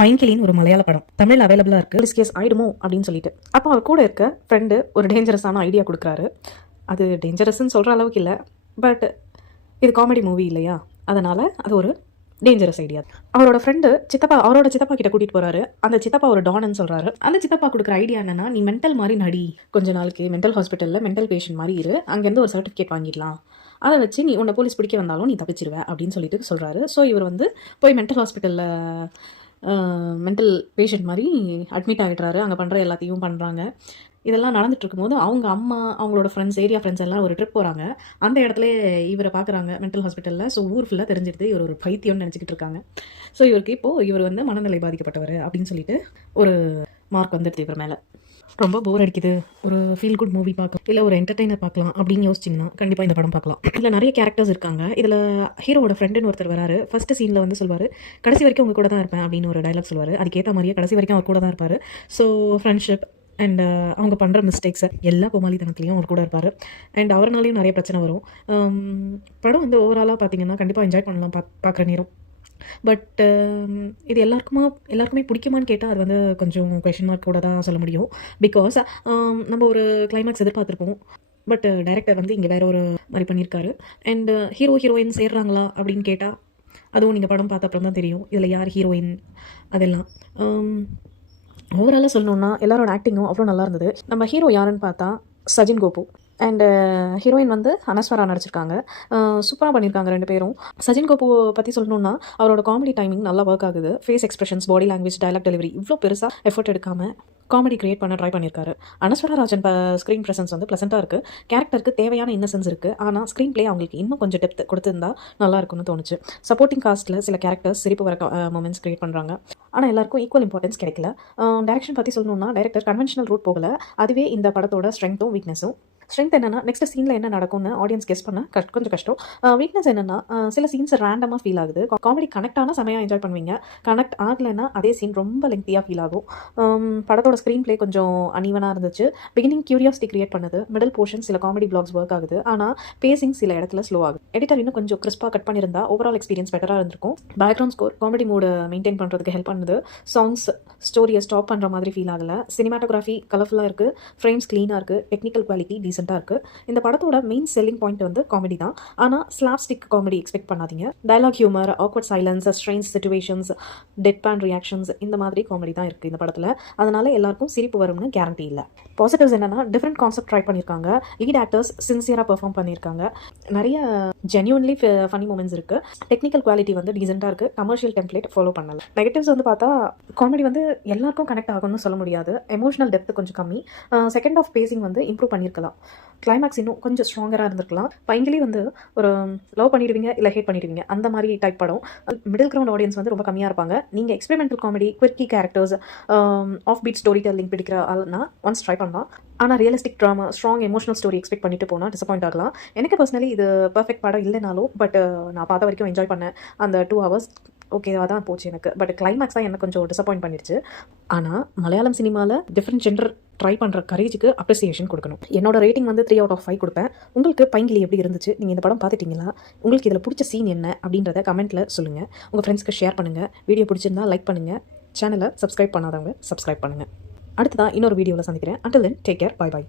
பைங்கிளின்னு ஒரு மலையாள படம் தமிழ் அவைலபிளாக இருக்குது. டிஸ்கேஸ் ஆயிடுமோ அப்படின்னு சொல்லிட்டு அப்போ அவர் கூட இருக்க ஃப்ரெண்டு ஒரு டேஞ்சரஸான ஐடியா கொடுக்குறாரு. அது டேஞ்சரஸ்ன்னு சொல்கிற அளவுக்கு இல்லை, பட் இது காமெடி மூவி இல்லையா, அதனால் அது ஒரு டேஞ்சரஸ் ஐடியா. அவரோட ஃப்ரெண்டு அவரோட சித்தப்பா கிட்ட கூட்டிகிட்டு போகிறாரு. அந்த சித்தப்பா ஒரு டான்னு சொல்கிறாரு. அந்த சித்தப்பா கொடுக்குற ஐடியா என்னன்னா, நீ மென்டல் மாதிரி நடி, கொஞ்ச நாளைக்கு மென்டல் ஹாஸ்பிட்டலில் மென்டல் பேஷண்ட் மாதிரி இரு, அங்கேருந்து ஒரு சர்டிஃபிகேட் வாங்கிடலாம், அதை வச்சு நீ உன்னை போலீஸ் பிடிக்க வந்தாலும் நீ தப்பிச்சிருவ அப்படின்னு சொல்லிட்டு சொல்கிறாரு. ஸோ இவர் வந்து போய் மென்டல் ஹாஸ்பிட்டலில் மென்டல் பேஷண்ட் மாதிரி அட்மிட் ஆகிடுறாரு. அங்கே பண்ணுற எல்லாத்தையும் பண்ணுறாங்க. இதெல்லாம் நடந்துட்டு இருக்கும்போது அவங்க அம்மா, அவங்களோட ஃப்ரெண்ட்ஸ், ஏரியா ஃப்ரெண்ட்ஸ் எல்லாம் ஒரு ட்ரிப் போகிறாங்க. அந்த இடத்துல இவரை பார்க்குறாங்க மென்டல் ஹாஸ்பிட்டலில். ஸோ ஊர் ஃபுல்லாக தெரிஞ்சிடுது இவர் ஒரு பைத்தியம்னு நினச்சிக்கிட்டு இருக்காங்க. ஸோ இவர் வந்து மனநிலை பாதிக்கப்பட்டவர் அப்படின்னு சொல்லிட்டு ஒரு மார்க் வந்துடுது இவர் மேலே. ரொம்ப போர் அடிக்குது, ஒரு ஃபீல் குட் மூவி பார்க்கலாம், இல்லை ஒரு என்டர்டெய்னர் பார்க்கலாம் அப்படின்னு யோசிச்சிங்கன்னா கண்டிப்பாக இந்த படம் பார்க்கலாம். இதில் நிறைய கேரக்டர்ஸ் இருக்காங்க. இதில் ஹீரோட ஃப்ரெண்டுன்னு ஒருத்தர் வராரு. ஃபர்ஸ்ட் சீனில் வந்து சொல்வார், கடைசி வரைக்கும் உங்க கூட தான் இருப்பேன் அப்படின்னு ஒரு டைலாக் சொல்வார். அதுக்கேற்ற மாதிரியே கடைசி வரைக்கும் அவர் கூட தான் இருப்பார். ஸோ ஃப்ரெண்ட்ஷிப் அண்ட் அவங்க பண்ணுற மிஸ்டேக்ஸை எல்லா கோமாளித்தனத்துலேயும் அவர் கூட இருப்பார். அண்ட் அவர்னாலையும் நிறைய பிரச்சனை வரும். படம் வந்து ஓவராலாக பார்த்தீங்கன்னா கண்டிப்பாக என்ஜாய் பண்ணலாம் பார்க்குற நேரம். பட் இது எல்லாருக்குமே பிடிக்குமான்னு கேட்டால் அது வந்து கொஞ்சம் கொஷின் மார்க் கூட தான் சொல்ல முடியும். பிகாஸ் நம்ம ஒரு கிளைமேக்ஸ் எதிர்பார்த்துருப்போம், பட் டைரக்டர் வந்து இங்கே வேற ஒரு மாதிரி பண்ணியிருக்காரு. அண்ட் ஹீரோயின் சேர்றாங்களா அப்படின்னு கேட்டால் அதுவும் நீங்கள் படம் பார்த்த அப்புறம் தான் தெரியும் இதில் யார் ஹீரோயின் அதெல்லாம். ஓவராலாக சொல்லணுன்னா எல்லாரோட ஆக்டிங்கும் அவ்வளோ நல்லா இருந்தது. நம்ம ஹீரோ யாருன்னு பார்த்தா சஜின் கோபு, அண்ட் ஹீரோயின் வந்து அனஸ்வரா நடிச்சிருக்காங்க. சூப்பராக பண்ணியிருக்காங்க ரெண்டு பேரும். சஜின் கோபு பற்றி சொல்லணுன்னா அவரோட காமெடி டைமிங் நல்லா ஒர்க் ஆகுது. Face expressions, body language, dialogue delivery இவ்வளோ பெருசாக எஃபர்ட் எடுக்காமல் காமெடி கிரியேட் பண்ண ட்ரை பண்ணியிருக்காரு. அனஸ்வரா ராஜன் ஸ்க்ரீன் ப்ரெசன்ஸ் வந்து ப்ளசண்ட்டாக இருக்குது. கேரக்டருக்கு தேவையான இன்னசென்ஸ் இருக்குது. ஆனால் ஸ்க்ரீன் பிளே அவங்களுக்கு இன்னும் கொஞ்சம் டெப்த் கொடுத்துருந்தா நல்லா இருக்கும்னு தோணுச்சு. சப்போர்ட்டிங் காஸ்ட்டில் சில கேரக்டர்ஸ் சிரிப்பு வர மூமெண்ட்ஸ் கிரியேட் பண்ணுறாங்க. ஆனால் எல்லாருக்கும் ஈக்குவல் இம்பார்ட்டன்ஸ் கிடைக்கல. டைரக்ஷன் பற்றி சொல்லணுன்னா டைரக்டர் கன்வென்ஷனல் ரூட் போகல. அதுவே இந்த படத்தோட ஸ்ட்ரென்த்தும் வீக்னஸும். ஸ்ட்ரென்த் என்னென்னா நெக்ஸ்ட் சீனில் என்ன நடக்கும்னு ஆடியன்ஸ் கெஸ் பண்ண கொஞ்சம் கஷ்டம். வீக்னஸ் என்னென்னா சில சீன்ஸ் ரேண்டமாக ஃபீல் ஆகுது. காமெடி கனெக்ட் ஆனால் செமையாக என்ஜாய் பண்ணுவீங்க. கனெக்ட் ஆகலைன்னா அதே சீன் ரொம்ப லெங்க்தியாக ஃபீல் ஆகும். படத்தோட ஸ்க்ரீன் பிளே கொஞ்சம் அன்ஈவனாக இருந்துச்சு. பிகினிங் கியூரியாசிட்டி கிரியேட் பண்ணுது. மிடில் போர்ஷன் சில காமெடி பிளாக்ஸ் ஒர்க் ஆகுது. ஆனால் பேசிங் சில இடத்துல ஸ்லோ ஆகுது. எடிட்டர் இன்னும் கொஞ்சம் கிறிஸ்பாக கட் பண்ணியிருந்தா ஓவரால் எக்ஸ்பீரியன்ஸ் பெட்டராக இருந்திருக்கும். பேக்ரவுண்ட் ஸ்கோர் காமெடி மூடு மெயின்டைன் பண்ணுறதுக்கு ஹெல்ப் பண்ணுது. சாங்ஸ் ஸ்டோரியை ஸ்டாப் பண்ணுற மாதிரி ஃபீல் ஆகலை. சினிமாட்டோகிராஃபி கலர்ஃபுல்லாக இருக்குது. ஃப்ரேம்ஸ் க்ளீனாக இருக்குது. டெக்னிக்கல் குவாலிட்டி டீசெண்டாக இருக்குது. இந்த படத்தோட மெயின் செல்லிங் பாயிண்ட் வந்து காமெடி தான். ஆனால் ஸ்லாப்ஸ்டிக் காமெடி எக்ஸ்பெக்ட் பண்ணாதீங்க. Dialogue humour, awkward silence, strange situations, dead pan reactions இந்த மாதிரி காமெடி தான் இருக்குது இந்த படத்தில். அதனால எல்லாருக்கும் சிரிப்பு வரும்னு கேரண்டி இல்லை. பாசிட்டிவ்ஸ் என்னன்னா டிஃப்ரெண்ட் கான்செப்ட் ட்ரை பண்ணியிருக்காங்க. லீட் ஆக்டர்ஸ் சின்சியராக பெர்ஃபார்ம் பண்ணியிருக்காங்க. நிறைய ஜென்யூன்லி ஃபனி மூமெண்ட்ஸ் இருக்குது. டெக்னிக்கல் குவாலிட்டி வந்து டீசெண்டாக இருக்குது. கமர்ஷியல் டெம்ப்ளேட் ஃபாலோ பண்ணல. நெகட்டிவ்ஸ் வந்து பார்த்தா காமெடி வந்து எல்லாருக்கும் கனெக்ட் ஆகும்னு சொல்ல முடியாது. எமோஷனல் டெப்த் கொஞ்சம் கம்மி. செகண்ட் ஆஃப் பேசிங் வந்து இம்ப்ரூவ் பண்ணியிருக்கலாம். கிளைமேக்ஸ் இன்னும் கொஞ்சம் ஸ்ட்ராங்கராக இருந்திருக்கலாம். பைங்கிலி வந்து ஒரு லவ் பண்ணிடுவீங்க இல்லை ஹேட் பண்ணிடுவீங்க அந்த மாதிரி டைப் படம். மிடில் கிரவுண்ட் ஆடியன்ஸ் வந்து ரொம்ப கம்மியாக இருப்பாங்க. நீங்கள் எக்ஸ்பெரிமெண்டல் காமெடி, குவிக்கி characters, off beat story telling பிடிக்கிற ஆள்னா ஒன்ஸ் ட்ரை பண்ணலாம். ஆனால் realistic drama, strong emotional story expect பண்ணிட்டு போனால் டிசப்பாயிண்ட் ஆகலாம். எனக்கு பர்சனலி இது பர்ஃபெக்ட் படம் இல்லைனாலும், பட் நான் பார்த்த வரைக்கும் என்ஜாய் பண்ணேன். அந்த 2 hours ஓகேவாக தான் போச்சு எனக்கு. பட் கிளைமேக்ஸ் தான் எனக்கு கொஞ்சம் டிசப்பாயிண்ட் பண்ணிடுச்சு. ஆனால் மலையாளம் சினிமாவில் டிஃப்ரெண்ட் ஜென்டர் ட்ரை பண்ணுற கரேஜுக்கு அப்ரிசியேஷன் கொடுக்கணும். என்னோட ரேட்டிங் வந்து 3 out of 5 கொடுப்பேன். உங்களுக்கு பைங்கிலி எப்படி இருந்துச்சு? நீங்கள் இந்த படம் பார்த்துட்டீங்களா? உங்களுக்கு இதில் பிடிச்ச சீன் என்ன அப்படின்றத கமெண்ட்டில் சொல்லுங்கள். உங்கள் ஃப்ரெண்ட்ஸ்க்கு ஷேர் பண்ணுங்கள். வீடியோ பிடிச்சிருந்தா லைக் பண்ணுங்கள். சேனலை சப்ஸ்கிரைப் பண்ணாதவங்க சப்ஸ்கிரைப் பண்ணுங்கள். அடுத்ததான் இன்னொரு வீடியோவில் சந்திக்கிறேன். until then take care, bye bye.